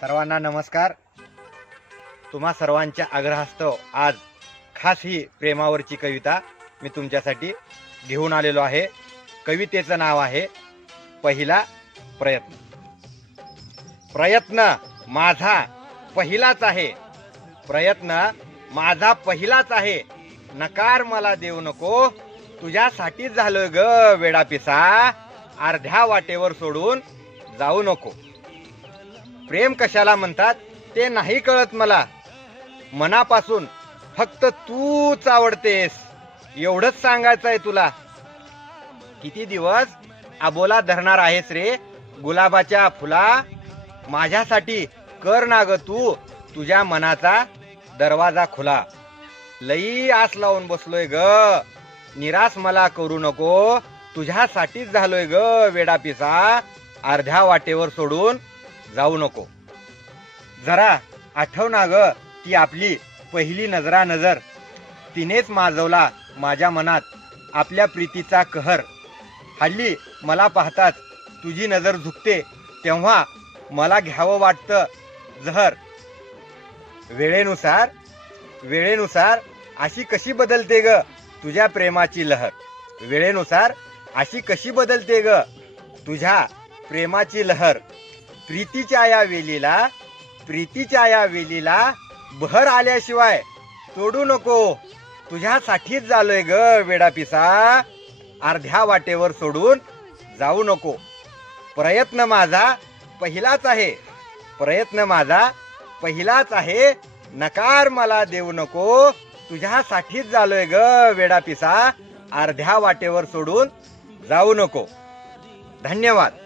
सर्वांना नमस्कार. तुम्हा सर्वांच्या आग्रहास्तव आज खास ही प्रेमावरची कविता मी तुमच्यासाठी घेऊन आलेलो आहे. कवितेचं नाव आहे पहिला प्रयत्न. प्रयत्न माझा पहिलाच आहे, प्रयत्न माझा पहिलाच आहे, नकार मला देऊ नको, तुझ्यासाठीच झालोय ग वेडापिसा, अर्ध्या वाटेवर सोडून जाऊ नको. प्रेम कशाला म्हणतात ते नाही कळत मला, मनापासून फक्त तूच आवडतेस एवढंच सांगायचं आहे तुला. किती दिवस आबोला धरणार आहेस रे गुलाबाच्या फुला, माझ्यासाठी कर ना ग तू तुझ्या मनाचा दरवाजा खुला. लई आस लावून बसलोय ग, निराश मला करू नको, तुझ्यासाठीच झालोय ग वेडापिसा, अर्ध्या वाटेवर सोडून जाऊ नको. जरा आठव ना ग ती आपली पहिली नजरानजर, तिनेच माजवला माझ्या मनात आपल्या प्रीतीचा कहर. हल्ली मला पाहताच तुझी नजर झुकते, तेव्हा मला घ्यावं वाटतं जहर. वेळेनुसार वेळेनुसार अशी कशी बदलते ग तुझ्या प्रेमाची लहर, वेळेनुसार अशी कशी बदलते ग तुझ्या प्रेमाची लहर. प्रीतीच्या या वेलीला बहर आल्याशिवाय तोडू नको, तुझ्यासाठीच झालोय ग वेडापिसा, अर्ध्या वाटेवर सोडून जाऊ नको. प्रयत्न माझा पहिलाच आहे, प्रयत्न माझा पहिलाच आहे, नकार मला देऊ नको, तुझ्यासाठीच झालोय ग वेडापिसा, अर्ध्या वाटेवर सोडून जाऊ नको. धन्यवाद.